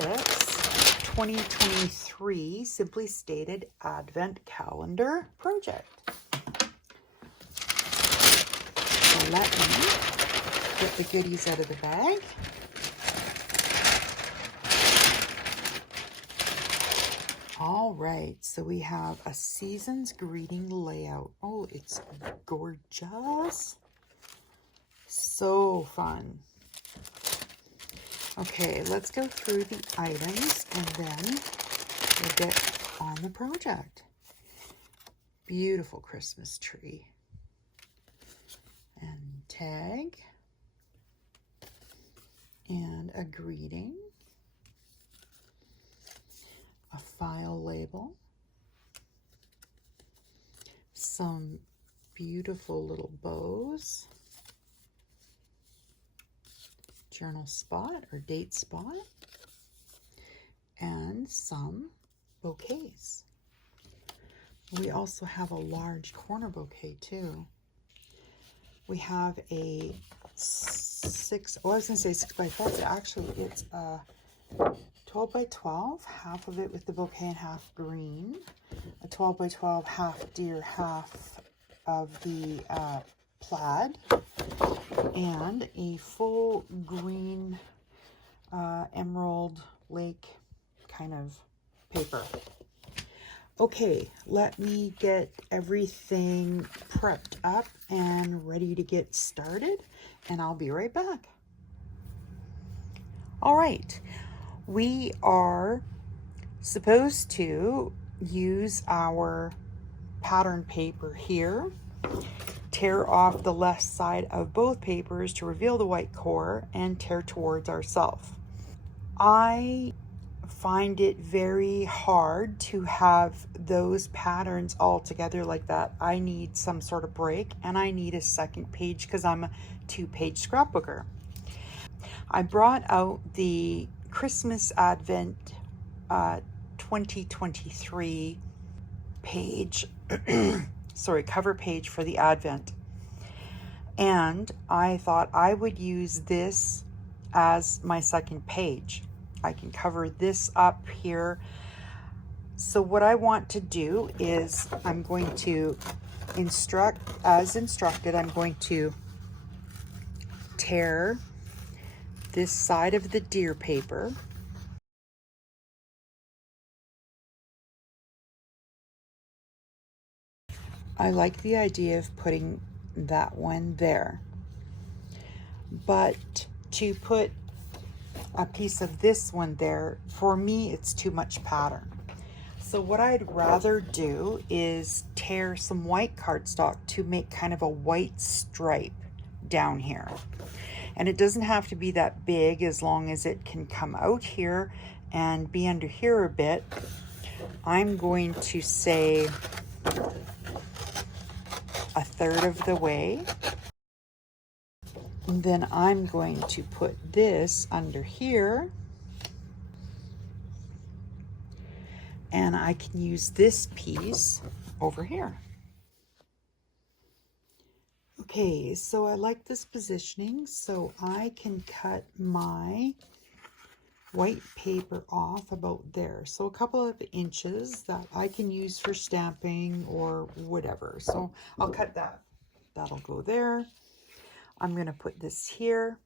this 2023 Simply Stated Advent Calendar project. So let me get the goodies out of the bag. All right, so we have a season's greeting layout. Oh, it's gorgeous. So fun. Okay, let's go through the items and then we'll get on the project. Beautiful Christmas tree. And tag. And a greeting. A file label. Some beautiful little bows. Journal spot or date spot, and some bouquets. We also have a large corner bouquet too. We have a 6 by 12, but actually it's a 12 by 12, half of it with the bouquet and half green, a 12 by 12 half deer, half of the plaid, and a full green emerald lake kind of paper. Okay, let me get everything prepped up and ready to get started, and I'll be right back. All right, we are supposed to use our pattern paper here, tear off the left side of both papers to reveal the white core, and tear towards ourselves. I find it very hard to have those patterns all together like that. I need some sort of break, and I need a second page because I'm a 2-page scrapbooker. I brought out the Christmas Advent 2023 page cover page for the Advent, and I thought I would use this as my second page. I can cover this up here. So what I want to do is I'm going to instruct as instructed. I'm going to tear this side of the deer paper. I like the idea of putting that one there, but to put a piece of this one there, for me, it's too much pattern. So what I'd rather do is tear some white cardstock to make kind of a white stripe down here. And it doesn't have to be that big, as long as it can come out here and be under here a bit. I'm going to say 1/3 of the way. And then I'm going to put this under here. And I can use this piece over here. Okay, so I like this positioning, so I can cut my white paper off about there. So a couple of inches that I can use for stamping or whatever. So I'll cut that. That'll go there. I'm going to put this here,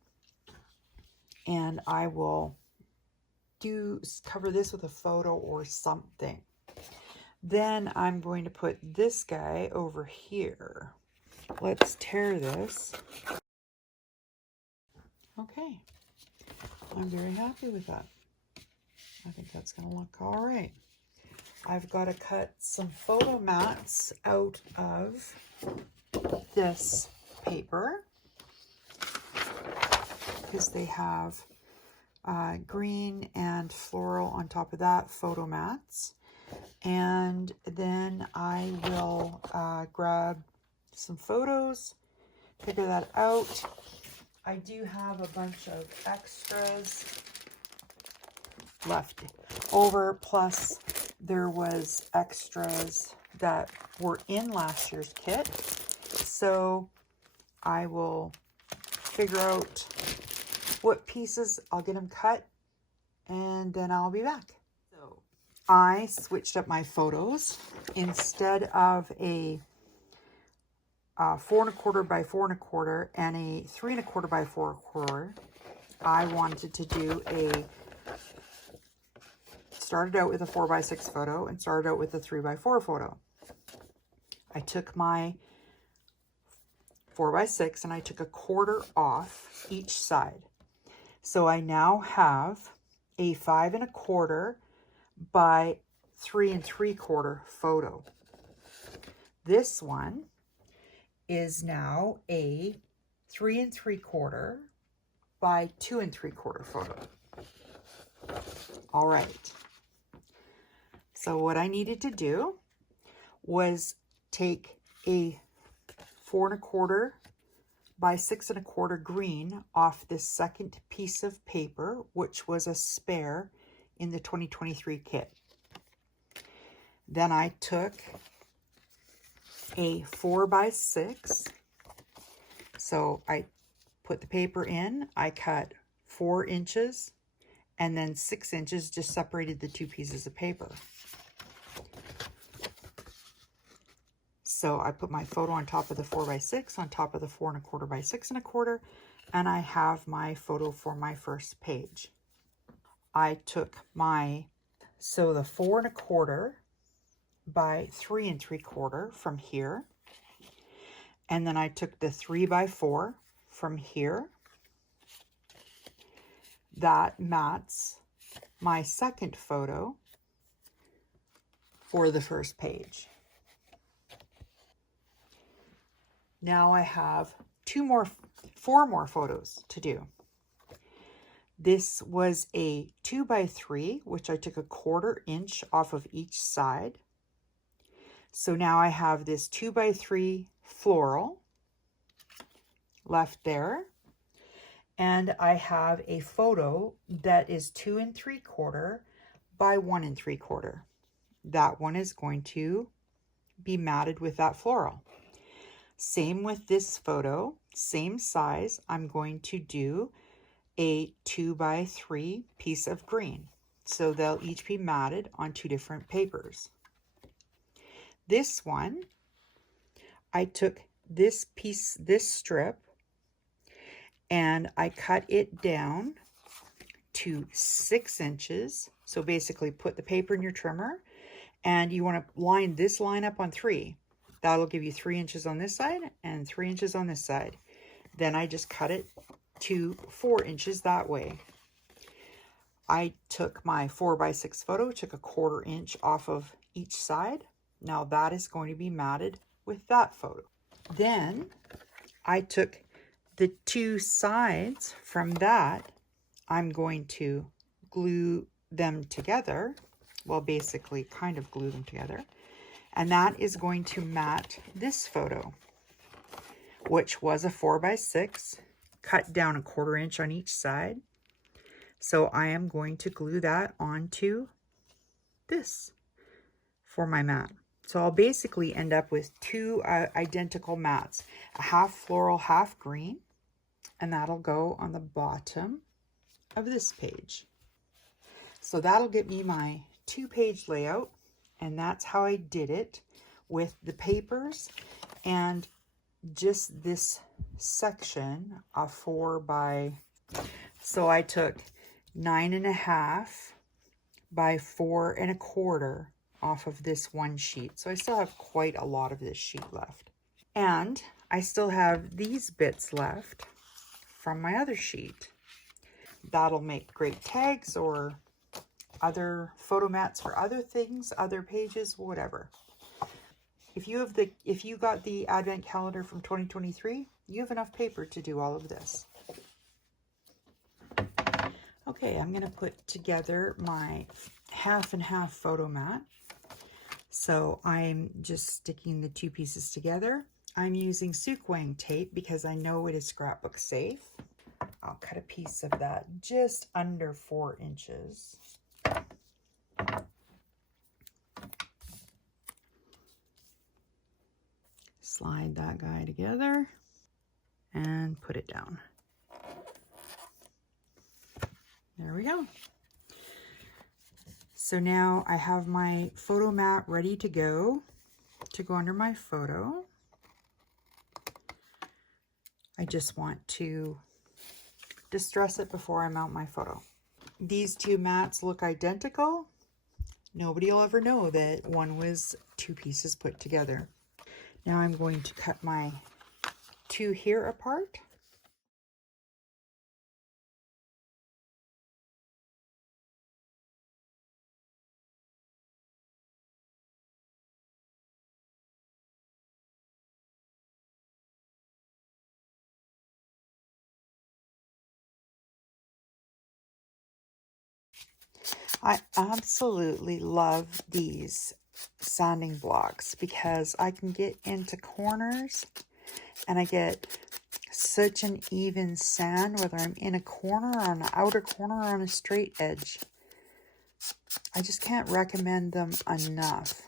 and I will cover this with a photo or something. Then I'm going to put this guy over here. Let's tear this. Okay, I'm very happy with that. I think that's going to look all right. I've got to cut some photo mats out of this paper because they have green and floral on top of that, photo mats. And then I will grab some photos, figure that out. I do have a bunch of extras left over, plus there was extras that were in last year's kit. So I will figure out what pieces, I'll get them cut and then I'll be back. So I switched up my photos. Instead of a 4 1/4 by 4 1/4 and a 3 1/4 by 4 1/4, I wanted to do started out with a 4 by 6 photo and started out with a 3 by 4 photo. I took my 4 by 6 and I took a 1/4 off each side. So I now have a 5 1/4 by 3 3/4 photo. This one is now a 3 3/4 by 2 3/4 photo. All right. So what I needed to do was take a 4 1/4 by 6 1/4 green off this second piece of paper, which was a spare in the 2023 kit. Then I took a 4 by 6. So I put the paper in, I cut 4 inches, and then 6 inches just separated the two pieces of paper. So I put my photo on top of the 4 by 6, on top of the 4 1/4 by 6 1/4, and I have my photo for my first page. I took the 4 1/4 by 3 3/4 from here, and then I took the 3 by 4 from here. That mats my second photo for the first page. Now I have 4 more photos to do. This was a 2 by 3, which I took a 1/4 inch off of each side. So now I have this 2 by 3 floral left there. And I have a photo that is 2 3/4 by 1 3/4. That one is going to be matted with that floral. Same with this photo, same size. I'm going to do a 2 by 3 piece of green. So they'll each be matted on 2 different papers. This one, I took this strip, and I cut it down to 6 inches. So basically put the paper in your trimmer, and you want to line this line up on 3. That'll give you 3 inches on this side and 3 inches on this side. Then I just cut it to 4 inches that way. I took my 4 by 6 photo, took a 1/4 inch off of each side. Now that is going to be matted with that photo. Then I took the 2 sides from that. I'm going to glue them together. Well, basically kind of glue them together. And that is going to mat this photo, which was a 4 by 6, cut down a 1/4 inch on each side. So I am going to glue that onto this for my mat. So I'll basically end up with 2 identical mats, a half floral, half green, and that'll go on the bottom of this page. So that'll get me my 2-page layout, and that's how I did it with the papers and just this section of 4 by. So I took 9 1/2 by 4 1/4 off of this one sheet. So I still have quite a lot of this sheet left. And I still have these bits left from my other sheet. That'll make great tags or other photo mats for other things, other pages, whatever. If you got the advent calendar from 2023, you have enough paper to do all of this. Okay, I'm going to put together my 1/2 and 1/2 photo mat. So I'm just sticking the 2 pieces together. I'm using Sukwang tape because I know it is scrapbook safe. I'll cut a piece of that just under 4 inches. Slide that guy together and put it down. There we go. So now I have my photo mat ready to go under my photo. I just want to distress it before I mount my photo. These two mats look identical. Nobody will ever know that one was two pieces put together. Now I'm going to cut my two here apart. I absolutely love these sanding blocks because I can get into corners and I get such an even sand, whether I'm in a corner or on an outer corner or on a straight edge. I just can't recommend them enough.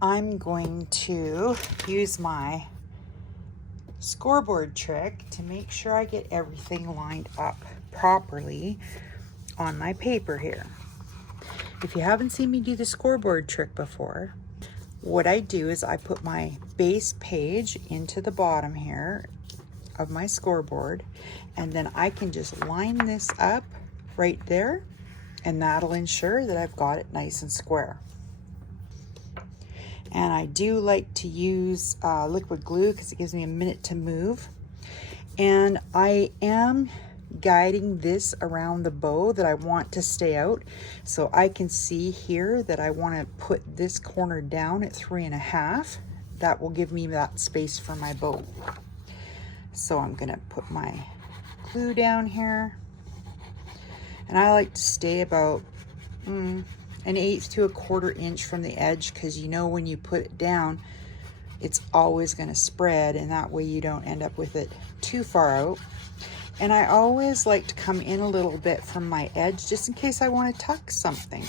I'm going to use my scoreboard trick to make sure I get everything lined up properly on my paper here. If you haven't seen me do the scoreboard trick before, what I do is I put my base page into the bottom here of my scoreboard, and then I can just line this up right there, and that'll ensure that I've got it nice and square. And I do like to use liquid glue because it gives me a minute to move. And I am guiding this around the bow that I want to stay out. So I can see here that I want to put this corner down at 3.5. That will give me that space for my bow. So I'm going to put my glue down here. And I like to stay about 1/8 to 1/4 inch from the edge, because you know when you put it down, it's always going to spread, and that way you don't end up with it too far out. And I always like to come in a little bit from my edge just in case I want to tuck something.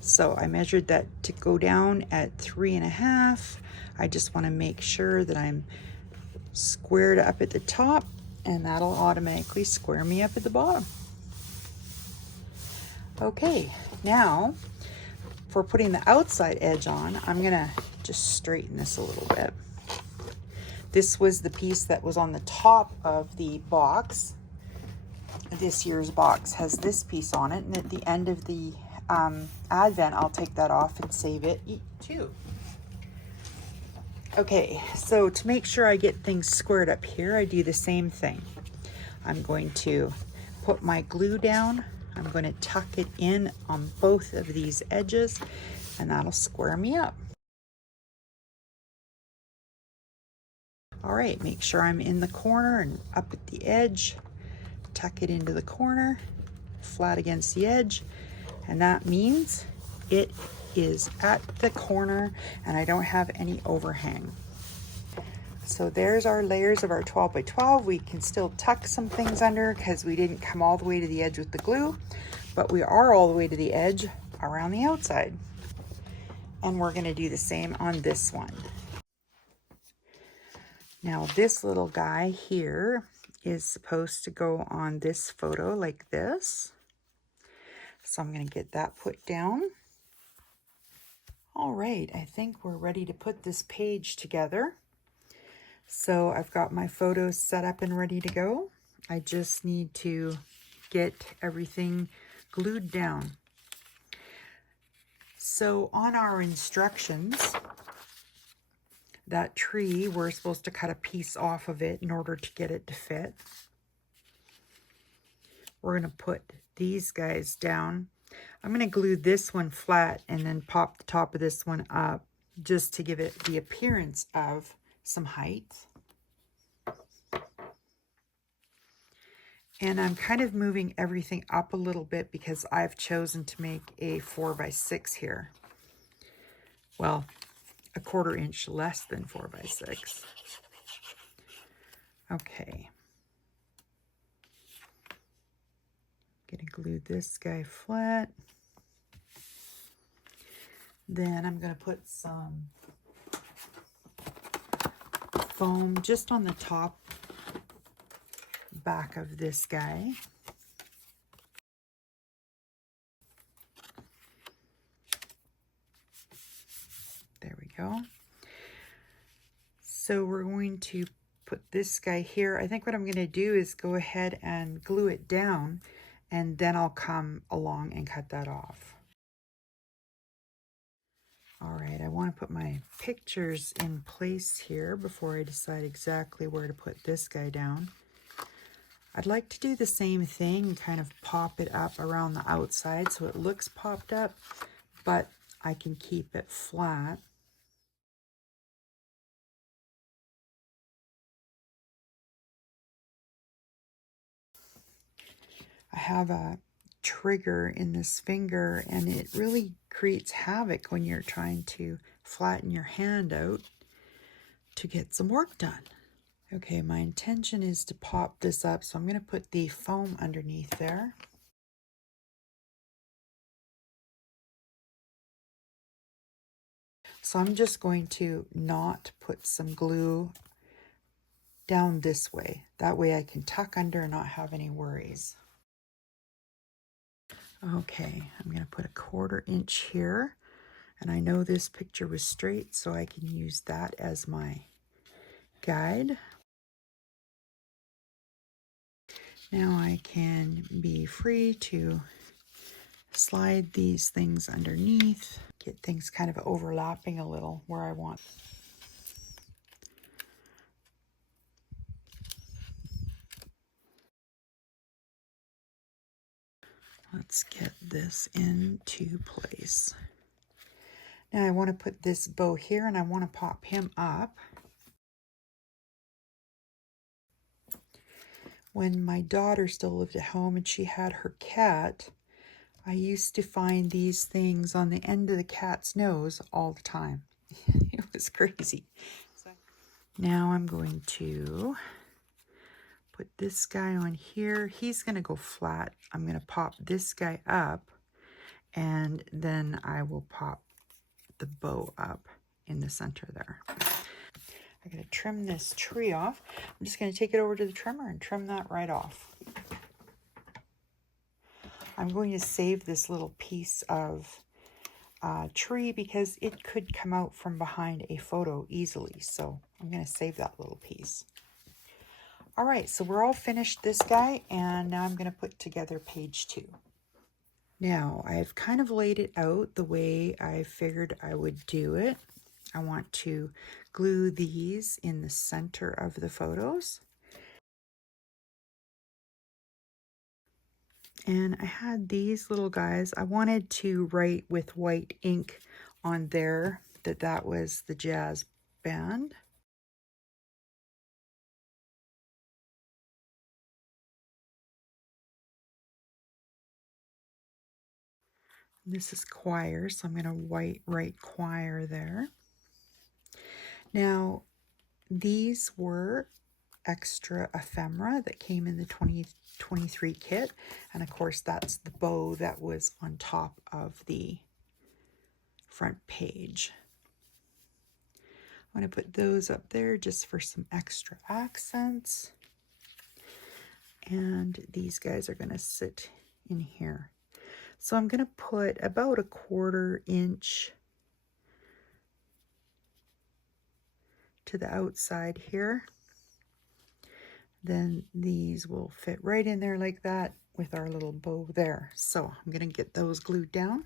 So I measured that to go down at 3.5. I just want to make sure that I'm squared up at the top, and that'll automatically square me up at the bottom. Okay, now for putting the outside edge on, I'm gonna just straighten this a little bit. This was the piece that was on the top of the box. This year's box has this piece on it, and at the end of the advent, I'll take that off and save it too. Okay, so to make sure I get things squared up here, I do the same thing. I'm going to put my glue down. I'm going to tuck it in on both of these edges, and that'll square me up. All right, make sure I'm in the corner and up at the edge. Tuck it into the corner, flat against the edge, and that means it is at the corner and I don't have any overhang. So there's our layers of our 12 by 12. We can still tuck some things under because we didn't come all the way to the edge with the glue, but we are all the way to the edge around the outside. And we're going to do the same on this one. Now this little guy here is supposed to go on this photo like this. So I'm going to get that put down. All right, I think we're ready to put this page together. So I've got my photos set up and ready to go. I just need to get everything glued down. So on our instructions, that tree, we're supposed to cut a piece off of it in order to get it to fit. We're going to put these guys down. I'm going to glue this one flat and then pop the top of this one up just to give it the appearance of some height. And I'm kind of moving everything up a little bit because I've chosen to make a 4 by 6 here. Well, 1/4 inch less than 4 by 6. Okay. Gonna glue this guy flat. Then I'm gonna put some foam just on the top back of this guy. There we go. So we're going to put this guy here. I think what I'm going to do is go ahead and glue it down, and then I'll come along and cut that off. All right, I want to put my pictures in place here before I decide exactly where to put this guy down. I'd like to do the same thing, kind of pop it up around the outside so it looks popped up, but I can keep it flat. I have a trigger in this finger, and it really creates havoc when you're trying to flatten your hand out to get some work done. Okay, my intention is to pop this up, so I'm going to put the foam underneath there. So I'm just going to not put some glue down this way. That way I can tuck under and not have any worries. Okay, I'm going to put a 1/4 inch here, and I know this picture was straight, so I can use that as my guide. Now I can be free to slide these things underneath, get things kind of overlapping a little where I want. Let's get this into place. Now I want to put this bow here, and I want to pop him up. When my daughter still lived at home and she had her cat, I used to find these things on the end of the cat's nose all the time. It was crazy. Now I'm going to put this guy on here. He's going to go flat. I'm going to pop this guy up, and then I will pop the bow up in the center there. I'm going to trim this tree off. I'm just going to take it over to the trimmer and trim that right off. I'm going to save this little piece of tree because it could come out from behind a photo easily. So I'm going to save that little piece. All right, so we're all finished this guy, and now I'm going to put together page 2. Now, I've kind of laid it out the way I figured I would do it. I want to glue these in the center of the photos. And I had these little guys. I wanted to write with white ink on there that was the jazz band. This is choir, so I'm going to write choir there. Now, these were extra ephemera that came in the 2023 kit, and of course that's the bow that was on top of the front page. I'm going to put those up there just for some extra accents, and these guys are going to sit in here. So I'm going to put about a 1/4 inch to the outside here. Then these will fit right in there like that with our little bow there. So I'm going to get those glued down.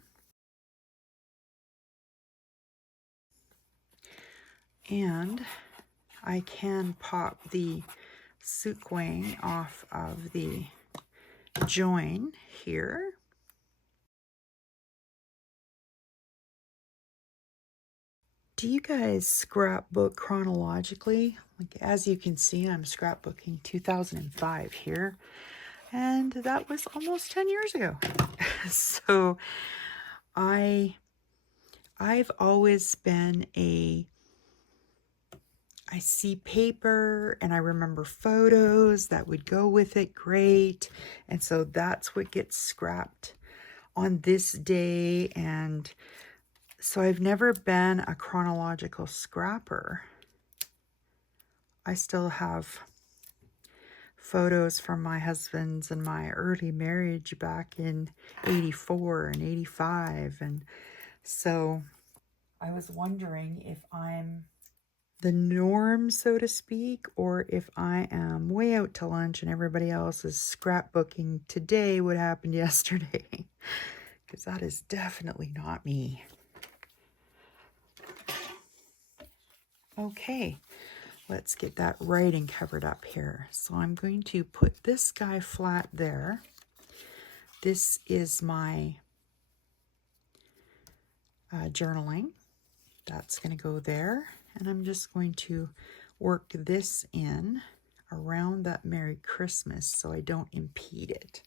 And I can pop the sequin off of the join here. Do you guys scrapbook chronologically? Like, as you can see, I'm scrapbooking 2005 here, and that was almost 10 years ago. So I've always been I see paper and I remember photos that would go with it, great. And so that's what gets scrapped on this day. And so I've never been a chronological scrapper. I still have photos from my husband's and my early marriage back in 84 and 85. And so I was wondering if I'm the norm, so to speak, or if I am way out to lunch and everybody else is scrapbooking today what happened yesterday. Because that is definitely not me. Okay, let's get that writing covered up here. So I'm going to put this guy flat there. This is my journaling. That's going to go there. And I'm just going to work this in around that Merry Christmas so I don't impede it.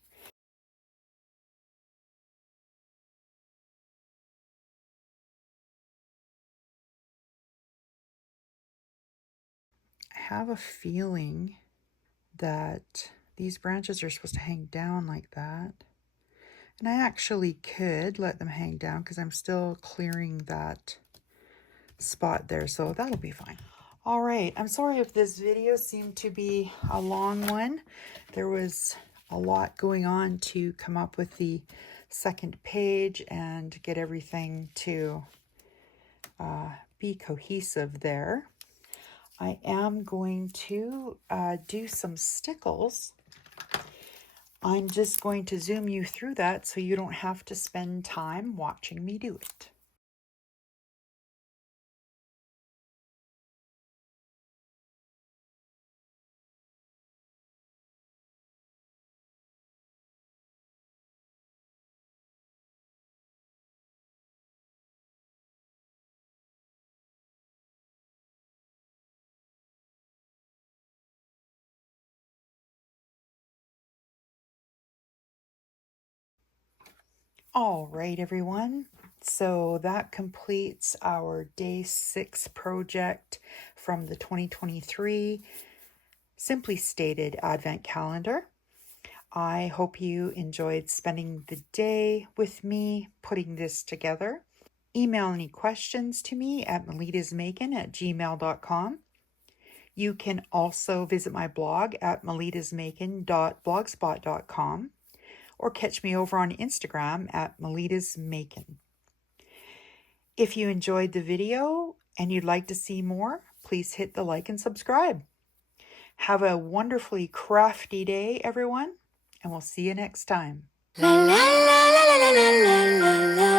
I have a feeling that these branches are supposed to hang down like that. And I actually could let them hang down because I'm still clearing that spot there, so that'll be fine. All right, I'm sorry if this video seemed to be a long one. There was a lot going on to come up with the second page and get everything to be cohesive there. I am going to do some stickles. I'm just going to zoom you through that so you don't have to spend time watching me do it. All right, everyone. So that completes our day 6 project from the 2023 Simply Stated Advent Calendar. I hope you enjoyed spending the day with me putting this together. Email any questions to me at MelittasMakin@gmail.com. You can also visit my blog at MelittasMakin.blogspot.com or catch me over on Instagram at MelittasMakin. If you enjoyed the video and you'd like to see more, please hit the like and subscribe. Have a wonderfully crafty day, everyone, and we'll see you next time. La, la, la, la, la, la, la, la.